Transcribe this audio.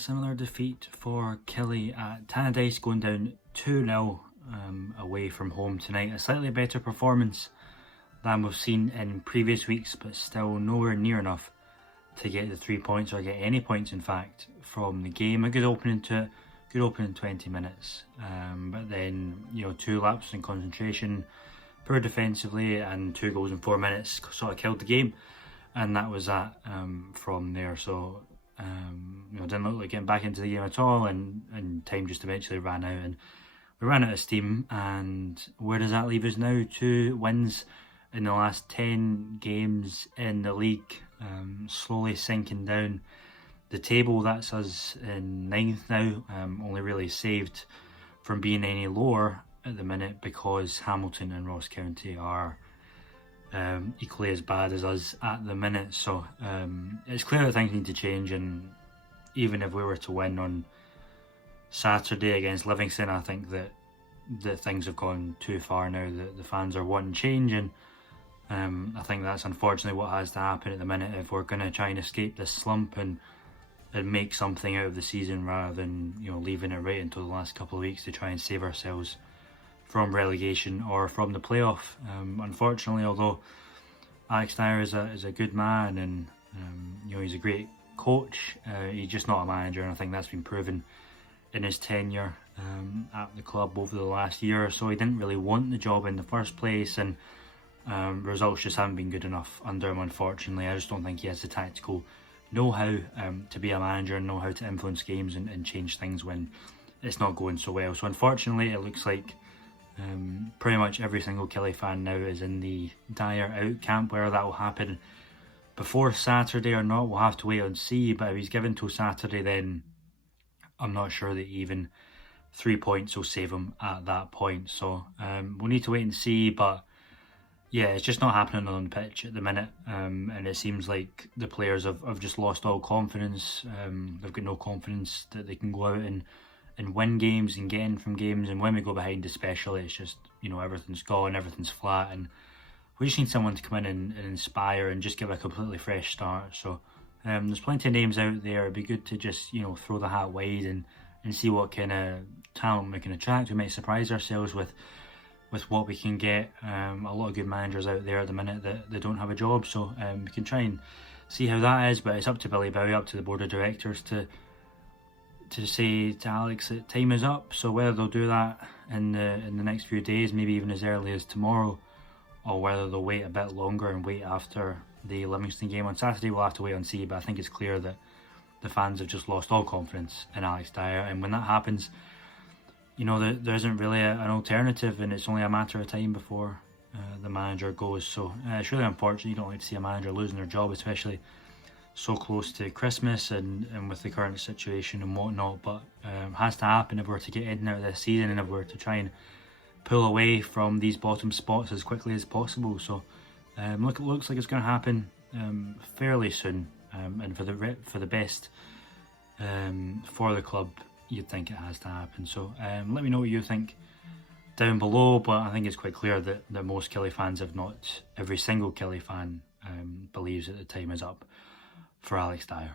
that's another defeat for KILLIE at Tannadice, going down 2-0 away from home tonight. A slightly better performance than we've seen in previous weeks, but still nowhere near enough to get the 3 points, or get any points in fact, from the game. A good opening to it, good opening 20 minutes, but then, you know, 2 lapses in concentration, poor defensively, and 2 goals in 4 minutes sort of killed the game, and that was that from there. So you know, didn't look like getting back into the game at all, and time just eventually ran out, and we ran out of steam. And where does that leave us now? 2 wins in the last 10 games in the league, slowly sinking down the table. That's us in 9th now, only really saved from being any lower at the minute because Hamilton and Ross County are equally as bad as us at the minute. So it's clear that things need to change, and even if we were to win on Saturday against Livingston, I think that things have gone too far now, that the fans are wanting change, and I think that's unfortunately what has to happen at the minute if we're going to try and escape this slump and make something out of the season, rather than, you know, leaving it right until the last couple of weeks to try and save ourselves from relegation or from the playoff. Unfortunately, although Alex Dyer is a good man, and you know, he's a great coach, he's just not a manager, and I think that's been proven in his tenure at the club over the last year or so. He didn't really want the job in the first place, and results just haven't been good enough under him, unfortunately. I just don't think he has the tactical know-how to be a manager and know how to influence games and change things when it's not going so well. So unfortunately, it looks like pretty much every single KILLIE fan now is in the Dyer out camp. Whether that will happen before Saturday or not, we'll have to wait and see. But if he's given till Saturday, then I'm not sure that even 3 points will save him at that point. So we'll need to wait and see. But yeah, it's just not happening on the pitch at the minute, and it seems like the players have just lost all confidence. They've got no confidence that they can go out and win games and get in from games, and when we go behind especially, it's just, you know, everything's gone, everything's flat, and we just need someone to come in and inspire and just give a completely fresh start. So there's plenty of names out there. It'd be good to just, you know, throw the hat wide and see what kind of talent we can attract. We might surprise ourselves with what we can get. A lot of good managers out there at the minute that they don't have a job, so we can try and see how that is. But it's up to Billy Bowie, up to the board of directors to say to Alex that time is up. So whether they'll do that in the next few days, maybe even as early as tomorrow, or whether they'll wait a bit longer and wait after the Livingston game on Saturday, we'll have to wait and see. But I think it's clear that the fans have just lost all confidence in Alex Dyer, and when that happens, you know, there isn't really an alternative, and it's only a matter of time before the manager goes. So it's really unfortunate. You don't like to see a manager losing their job, especially so close to Christmas and with the current situation and whatnot, but it has to happen if we're to get in and out of this season, and if we're to try and pull away from these bottom spots as quickly as possible. So it looks like it's going to happen fairly soon, and for the best for the club, you'd think it has to happen. So let me know what you think down below, but I think it's quite clear that most KILLIE fans, if not every single KILLIE fan, believes that the time is up for Alex Dyer.